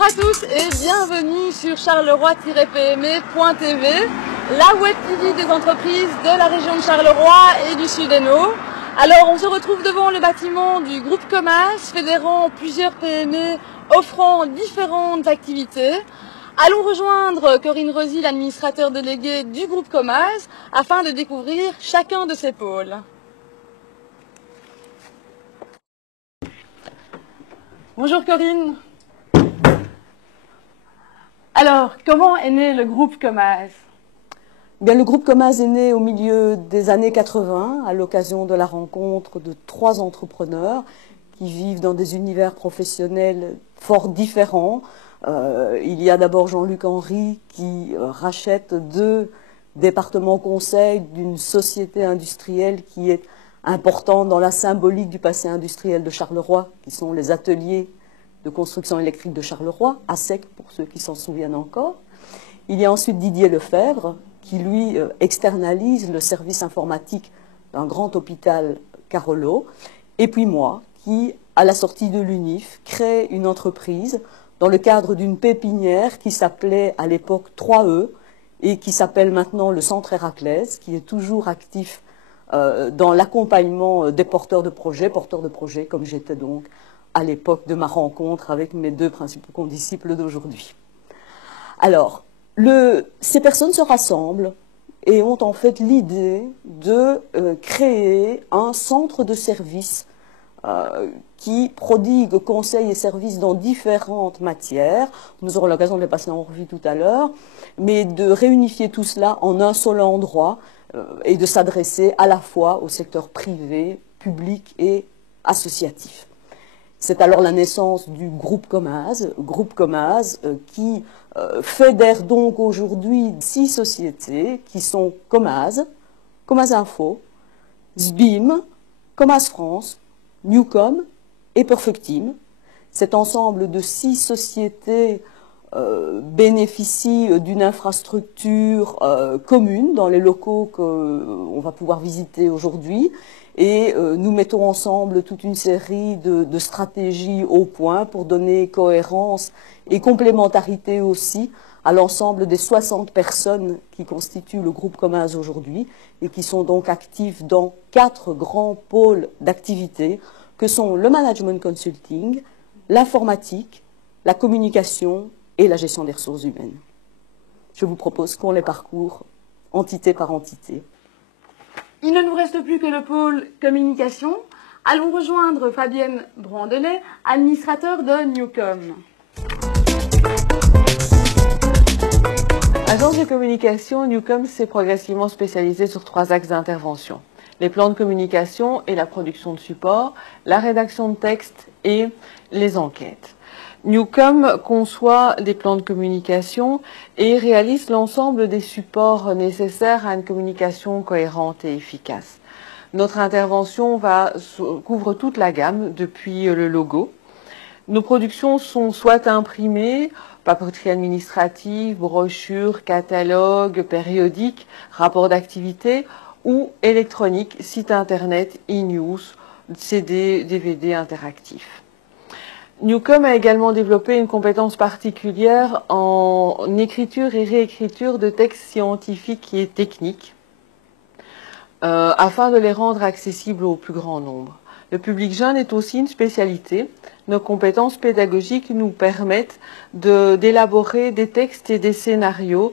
Bonjour à tous et bienvenue sur charleroi-pme.tv, la web TV des entreprises de la région de Charleroi et du Sud-Hainaut. Alors on se retrouve devant le bâtiment du groupe Comas, fédérant plusieurs PME offrant différentes activités. Allons rejoindre Corinne Rosy, l'administrateur délégué du groupe Comas, afin de découvrir chacun de ses pôles. Bonjour Corinne. Alors, comment est né le groupe Comas? Bien, le groupe Comas est né au milieu des années 80, à l'occasion de la rencontre de 3 entrepreneurs qui vivent dans des univers professionnels fort différents. Il y a d'abord Jean-Luc Henry qui rachète 2 départements conseils d'une société industrielle qui est importante dans la symbolique du passé industriel de Charleroi, qui sont les ateliers de construction électrique de Charleroi, ASEC pour ceux qui s'en souviennent encore. Il y a ensuite Didier Lefebvre qui lui externalise le service informatique d'un grand hôpital Carolo, et puis moi qui, à la sortie de l'UNIF, crée une entreprise dans le cadre d'une pépinière qui s'appelait à l'époque 3E et qui s'appelle maintenant le Centre Héraclès, qui est toujours actif dans l'accompagnement des porteurs de projets comme j'étais donc à l'époque de ma rencontre avec mes 2 principaux condisciples d'aujourd'hui. Alors, ces personnes se rassemblent et ont en fait l'idée de créer un centre de services qui prodigue conseils et services dans différentes matières. Nous aurons l'occasion de les passer en revue tout à l'heure, mais de réunifier tout cela en un seul endroit et de s'adresser à la fois au secteur privé, public et associatif. C'est alors la naissance du groupe Comas qui fédère donc aujourd'hui 6 sociétés qui sont Comas, Comas Info, SBIM, Comas France, Newcom et Perfectim. Cet ensemble de 6 sociétés bénéficie d'une infrastructure commune dans les locaux qu'on va pouvoir visiter aujourd'hui. Et nous mettons ensemble toute une série de stratégies au point pour donner cohérence et complémentarité aussi à l'ensemble des 60 personnes qui constituent le groupe Comas aujourd'hui et qui sont donc actifs dans 4 grands pôles d'activité que sont le management consulting, l'informatique, la communication et la gestion des ressources humaines. Je vous propose qu'on les parcourt entité par entité. Il ne nous reste plus que le pôle communication. Allons rejoindre Fabienne Brandelet, administrateur de Newcom. Agence de communication, Newcom s'est progressivement spécialisée sur 3 axes d'intervention: les plans de communication et la production de support, la rédaction de textes et les enquêtes. Newcom conçoit des plans de communication et réalise l'ensemble des supports nécessaires à une communication cohérente et efficace. Notre intervention couvre toute la gamme, depuis le logo. Nos productions sont soit imprimées, papeterie administrative, brochures, catalogues, périodiques, rapports d'activité, ou électroniques, site internet, e-news, CD, DVD interactifs. Newcom a également développé une compétence particulière en écriture et réécriture de textes scientifiques et techniques afin de les rendre accessibles au plus grand nombre. Le public jeune est aussi une spécialité. Nos compétences pédagogiques nous permettent d'élaborer des textes et des scénarios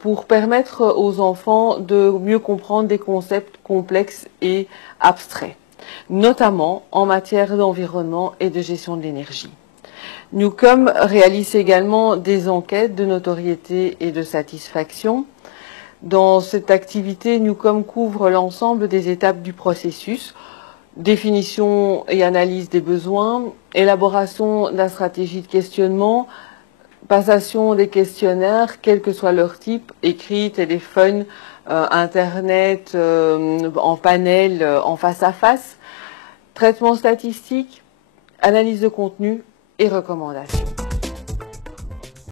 pour permettre aux enfants de mieux comprendre des concepts complexes et abstraits, notamment en matière d'environnement et de gestion de l'énergie. Newcom réalise également des enquêtes de notoriété et de satisfaction. Dans cette activité, Newcom couvre l'ensemble des étapes du processus: définition et analyse des besoins, élaboration de la stratégie de questionnement, passation des questionnaires, quel que soit leur type, écrit, téléphone, Internet, en panel, en face à face, traitement statistique, analyse de contenu et recommandations.